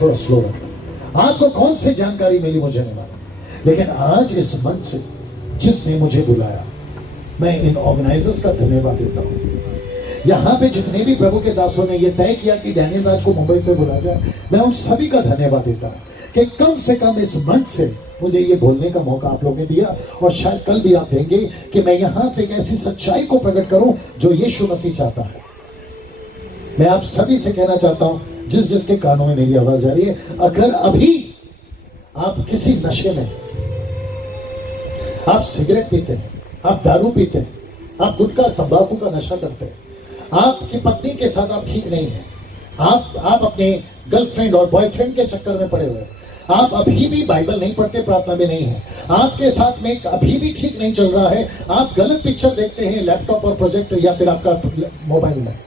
थोड़ा स्लो रखना। आपको कौन सी जानकारी मिली मुझे नहीं मालूम, लेकिन आज इस मंच से जिसने मुझे बुलाया, मैं इन ऑर्गेनाइजर्स का धन्यवाद देता हूं। यहाँ पे जितने भी प्रभु के दासों ने ये तय किया कि डैनियल राज को मुंबई से बुला जाए, मैं उन सभी का धन्यवाद देता हूँ कि कम से कम इस मंच से मुझे ये बोलने का मौका आप लोगों ने दिया, और शायद कल भी आप देंगे कि मैं यहां से एक ऐसी सच्चाई को प्रकट करूं जो यीशु मसीह चाहता है। मैं आप सभी से कहना चाहता हूं, जिस जिसके कानों में मेरी आवाज आ रही है, अगर अभी आप किसी नशे में, आप सिगरेट पीते हैं, आप दारू पीते हैं, आप गुटखा तंबाकू का नशा करते हैं, आपकी पत्नी के साथ आप ठीक नहीं है, आप अपने गर्लफ्रेंड और बॉयफ्रेंड के चक्कर में पड़े हुए हैं, आप अभी भी बाइबल नहीं पढ़ते, प्रार्थना में नहीं है, आपके साथ में अभी भी ठीक नहीं चल रहा है, आप गलत पिक्चर देखते हैं लैपटॉप और प्रोजेक्टर या फिर आपका मोबाइल में,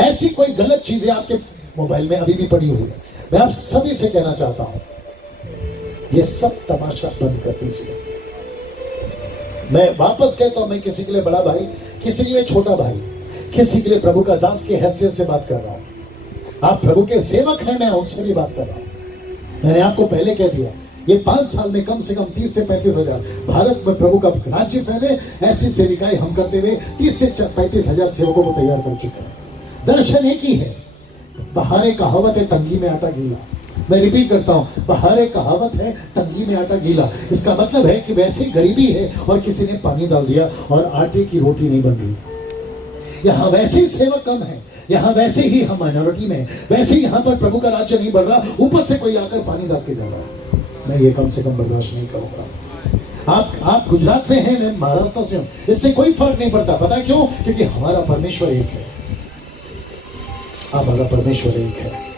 ऐसी कोई गलत चीजें आपके मोबाइल में अभी भी पड़ी हुई है, मैं आप सभी से कहना चाहता हूं, ये सब तमाशा बंद कर दीजिए। मैं वापस कहता हूं, मैं किसी के लिए बड़ा भाई, किसी के लिए छोटा भाई, किसी के लिए प्रभु का दास की हैसियत से बात कर रहा हूं। आप प्रभु के सेवक हैं, मैं उनसे भी बात कर रहा हूं। मैंने आपको पहले कह दिया, ये 5 साल में कम से कम 30 से 35 हजार भारत में प्रभु का राज्य फैले, ऐसी सेविकाएं हम करते हुए 30 से 35 हजार सेवकों को तैयार कर चुके हैं। दर्शन एक ही है, बहारे कहावत है, तंगी में आटा गीला। मैं रिपीट करता हूं, बहारे कहावत है, तंगी में आटा गीला। इसका मतलब है कि वैसी गरीबी है और किसी ने पानी डाल दिया और आटे की रोटी नहीं बन रही। यहाँ वैसे ही सेवक कम है, यहाँ वैसे ही हम माइनॉरिटी में, वैसे ही यहाँ पर प्रभु का राज्य नहीं बढ़ रहा, ऊपर से कोई आकर पानी डाल के जा रहा है। मैं ये कम से कम बर्दाश्त नहीं करूंगा। आप गुजरात से हैं, मैं महाराष्ट्र से हूं, इससे कोई फर्क नहीं पड़ता। पता क्यों? क्योंकि हमारा परमेश्वर एक है, हमारा परमेश्वर एक है।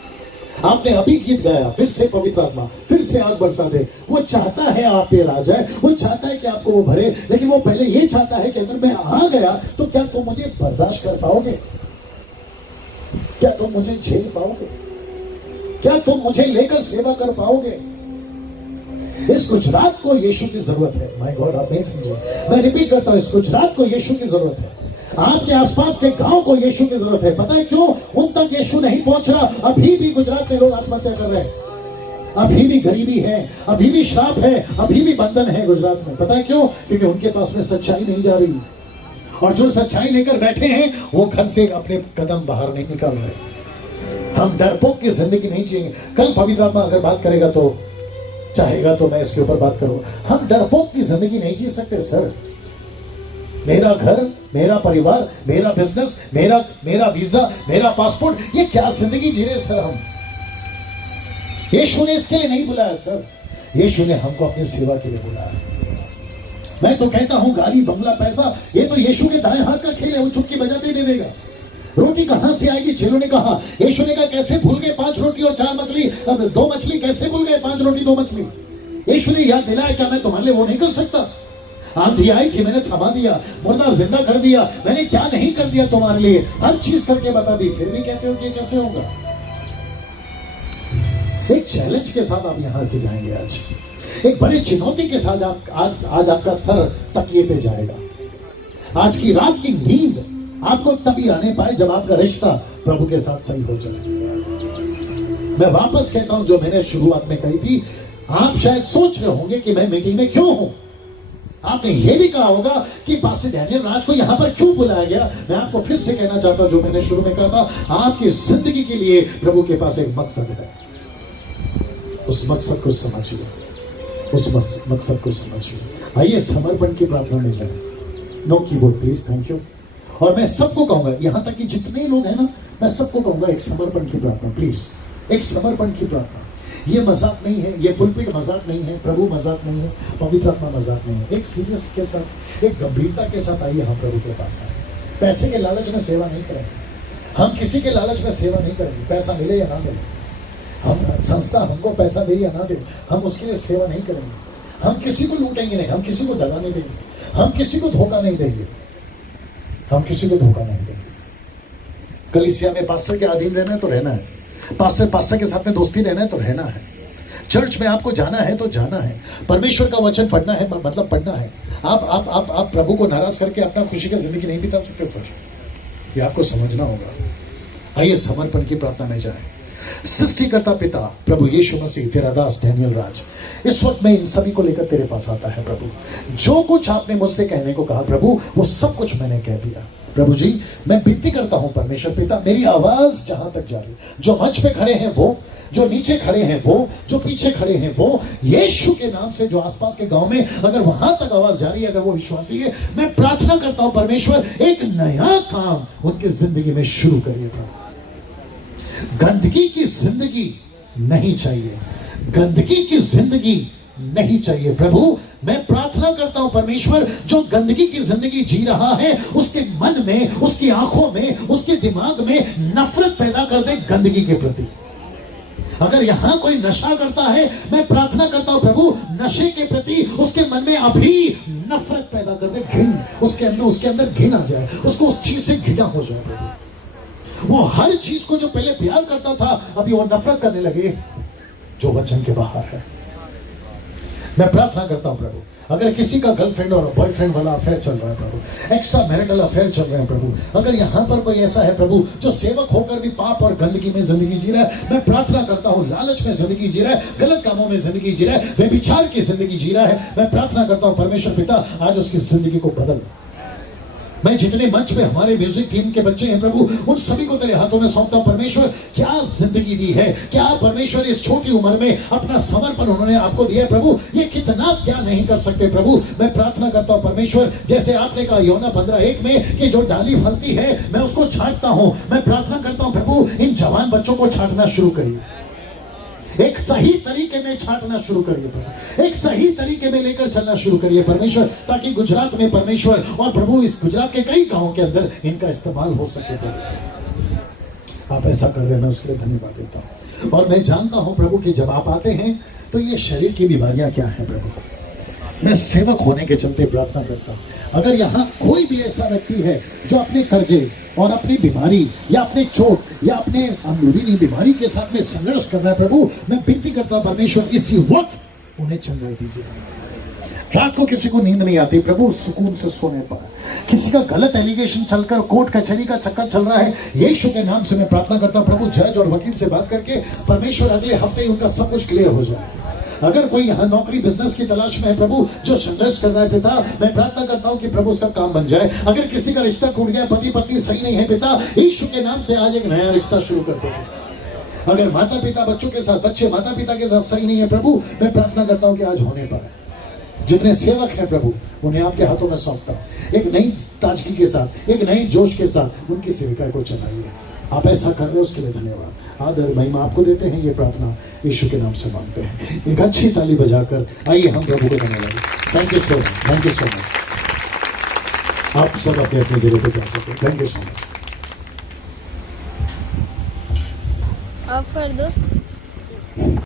आपने अभी गीत गाया, फिर से पवित्र आत्मा फिर से आग बरसा दे। वो चाहता है आप पे राज है, वो चाहता है कि आपको वो भरे, लेकिन वो पहले ये चाहता है कि अगर मैं आ गया तो क्या तुम मुझे बर्दाश्त कर पाओगे? क्या तुम मुझे झेल पाओगे? क्या तुम मुझे लेकर सेवा कर पाओगे? इस गुजरात को यीशु की जरूरत है। माय गॉड, आप नहीं समझे। मैं रिपीट करता हूं, इस गुजरात को यीशु की जरूरत है। आपके आसपास के गांव को यीशु की जरूरत है। पता है क्यों? उन तक यीशु नहीं पहुंच रहा। अभी भी गुजरात से लोग आत्महत्या कर रहे हैं, अभी भी गरीबी है, अभी भी श्राप है, अभी भी बंधन है गुजरात में। पता है क्यों? क्योंकि उनके पास में सच्चाई नहीं जा रही, और जो सच्चाई लेकर बैठे हैं वो घर से अपने कदम बाहर नहीं निकाल रहे। हम डरपोक की जिंदगी नहीं जिएंगे। कल पवित्र आत्मा अगर बात करेगा तो चाहेगा तो मैं इसके ऊपर बात करूंगा। हम डरपोक की जिंदगी नहीं जी सकते सर। मेरा घर, मेरा परिवार, मेरा बिजनेस, मेरा वीजा, मेरा पासपोर्ट, ये क्या जिंदगी जी रहे सर हम? यीशु ने इसके लिए नहीं बुलाया सर, यीशु ने हमको अपनी सेवा के लिए बुलाया। मैं तो कहता हूं गाड़ी, बंगला, पैसा, ये तो यीशु के दाएं हाथ का खेल है, वो चुटकी बजाते ही दे देगा। रोटी कहां से आएगी? चेलों ने कहा, यीशु ने कहा कैसे भूल गए 5 रोटी और 4 मछली, 2 मछली कैसे भूल गए? 5 रोटी 2 मछली। यीशु ने याद दिलाया, क्या मैं तुम्हारे लिए वो नहीं कर सकता? आंधी आई थी, मैंने थमा दिया, मुर्दा जिंदा कर दिया, मैंने क्या नहीं कर दिया तुम्हारे लिए? हर चीज करके बता दी, फिर भी कहते हो कि कैसे होगा? एक चैलेंज के साथ आप यहां से जाएंगे। आज एक बड़ी चुनौती के साथ आज आपका सर तकिए पे जाएगा। आज की रात की नींद आपको तभी आने पाए जब आपका रिश्ता प्रभु के साथ सही हो जाए। मैं वापस कहता हूं जो मैंने शुरुआत में कही थी। आप शायद सोच रहे होंगे कि मैं मीटिंग में क्यों हूं। आपने ये भी कहा होगा कि पास्टर डैनियल राज को यहां पर क्यों बुलाया गया। मैं आपको फिर से कहना चाहता हूं जो मैंने शुरू में कहा था, आपकी जिंदगी के लिए प्रभु के पास एक मकसद है। उस मकसद को समझिए, उस मकसद को समझिए। आइए समर्पण की प्रार्थना में जाए। No keyboard please, thank you. और मैं सबको कहूंगा, यहां तक कि जितने लोग हैं ना, मैं सबको कहूंगा एक समर्पण की प्रार्थना प्लीज, एक समर्पण की प्रार्थना। ये मजाक नहीं है, ये पुलपिट मजाक नहीं है, प्रभु मजाक नहीं है, पवित्र आत्मा मजाक नहीं है। एक सीरियस के साथ, एक गंभीरता के साथ आइए हम प्रभु के पास आए। पैसे के लालच में सेवा नहीं करेंगे, हम किसी के लालच में सेवा नहीं करेंगे। पैसा मिले या ना मिले, हम संस्था हमको पैसा दे या ना दे, हम उसके लिए सेवा नहीं करेंगे। हम किसी को लूटेंगे नहीं, हम किसी को दगा नहीं देंगे, हम किसी को धोखा नहीं देंगे, हम किसी को धोखा नहीं देंगे। कलीसिया में पास्टर के अधीन रहना है तो रहना है, पास्टर के साथ में दोस्ती रहना है तो रहना है। चर्च में आपको जाना है तो जाना है, परमेश्वर का वचन पढ़ना है, मतलब पढ़ना है। आप प्रभु को नाराज करके अपना खुशी की जिंदगी नहीं बिता सकते सर, ये आपको समझना होगा। आइए समर्पण की प्रार्थना में जाए। सृष्टिकर्ता पिता प्रभु यीशु मसीह, तेरा दास डैनियल राज इस वक्त में इन सभी को लेकर तेरे पास आता है प्रभु। जो कुछ आपने मुझसे कहने को कहा प्रभु, वो सब कुछ मैंने कह दिया प्रभु जी। मैं विनती करता हूं परमेश्वर पिता, मेरी आवाज जहां तक जा रही, जो मंच पे खड़े हैं वो, जो नीचे खड़े हैं वो, जो पीछे खड़े हैं वो, यीशु के नाम से जो आसपास के गांव में अगर वहां तक आवाज जा रही है, अगर वो विश्वासी है, मैं प्रार्थना करता हूं परमेश्वर, एक नया काम उनकी जिंदगी में शुरू करिए प्रभु। गंदगी की जिंदगी नहीं चाहिए, गंदगी की जिंदगी नहीं चाहिए प्रभु। मैं प्रार्थना करता हूं परमेश्वर, जो गंदगी की जिंदगी जी रहा है उसके मन में, उसकी आंखों में, उसके दिमाग में नफरत पैदा कर दे गंदगी के प्रति। अगर यहां कोई नशा करता है, मैं प्रार्थना करता हूं प्रभु, नशे के प्रति उसके मन में अभी नफरत पैदा कर दे, घिन उसके अंदर घिन आ जाए, उसको उस चीज से घिना हो जाए प्रभु। वो हर चीज को जो पहले प्यार करता था, अभी वो नफरत करने लगे जो वचन के बाहर है। मैं प्रार्थना करता हूं प्रभु, अगर किसी का गर्लफ्रेंड और बॉयफ्रेंड वाला अफेयर चल रहा है प्रभु, एक्स्ट्रा मैरिटल अफेयर चल रहे हैं प्रभु, अगर यहां पर कोई ऐसा है प्रभु जो सेवक होकर भी पाप और गंदगी में जिंदगी जी रहा है, मैं प्रार्थना करता हूं, लालच में जिंदगी जी रहा है, गलत कामों में जिंदगी जी रहा है, व्यभिचार की जिंदगी जी रहा है, मैं प्रार्थना करता हूं परमेश्वर पिता, आज उसकी जिंदगी को बदल। मैं जितने मंच पे हमारे म्यूजिक टीम के बच्चे हैं प्रभु, उन सभी को तेरे हाथों में सौंपता हूं परमेश्वर। क्या जिंदगी दी है, क्या परमेश्वर इस छोटी उम्र में अपना समर्पण उन्होंने आपको दिया है प्रभु, ये कितना क्या नहीं कर सकते प्रभु। मैं प्रार्थना करता हूं परमेश्वर, जैसे आपने कहा योना 15:1 में कि जो डाली फलती है मैं उसको छांटता हूं, मैं प्रार्थना करता हूं प्रभु, इन जवान बच्चों को छांटना शुरू करिए, एक सही तरीके में छांटना शुरू करिए, एक सही तरीके में लेकर चलना शुरू करिए परमेश्वर, ताकि गुजरात में परमेश्वर और प्रभु इस गुजरात के कई गांवों के अंदर इनका इस्तेमाल हो सके प्रभु। आप ऐसा कर रहे हैं, मैं उसके लिए धन्यवाद देता हूं। और मैं जानता हूं प्रभु कि जब आप आते हैं तो ये शरीर की बीमारियां क्या है प्रभु, मैं सेवक होने के चलते प्रार्थना करता हूं, अगर यहाँ कोई भी ऐसा व्यक्ति है जो अपने कर्जे और अपनी बीमारी या अपने चोट या अपने अंदरूनी बीमारी के साथ में संघर्ष कर रहा है प्रभु, मैं विनती करता हूं परमेश्वर, इसी वक्त उन्हें चंगाई दीजिए। रात को किसी को नींद नहीं आती प्रभु, सुकून से सोने पर, किसी का गलत एलिगेशन चलकर कोर्ट कचहरी का चक्कर चल रहा है, यीशु के नाम से मैं प्रार्थना करता हूं प्रभु, जज और वकील से बात करके परमेश्वर अगले हफ्ते ही उनका सब कुछ क्लियर हो जाए। अगर कोई यहाँ नौकरी बिजनेस की तलाश में है प्रभु, जो संघर्ष कर रहा है पिता, मैं प्रार्थना करता हूँ कि प्रभु उसका काम बन जाए। अगर किसी का रिश्ता टूट गया, पति पत्नी सही नहीं है पिता, यीशु के नाम से आज एक नया रिश्ता शुरू कर दो। अगर माता पिता बच्चों के साथ, बच्चे माता पिता के साथ सही नहीं है प्रभु, मैं प्रार्थना करता हूँ कि आज होने पाए। जितने सेवक हैं प्रभु, उन्हें आपके हाथों में सौंपता हूँ, एक नई ताजगी के साथ, एक नई जोश के साथ उनकी सेविका को चलाइए। आप ऐसा कर रहे हो, उसके लिए धन्यवाद, आदर महिमा आपको देते हैं। ये प्रार्थना यीशु के नाम से मांगते हैं। एक अच्छी ताली बजाकर आइए हम प्रभु को धन्यवाद। Thank you so much, thank you so much. आप सब अपने अपने जगह पे जा सकते, थैंक यू सो मच। आप कर दो।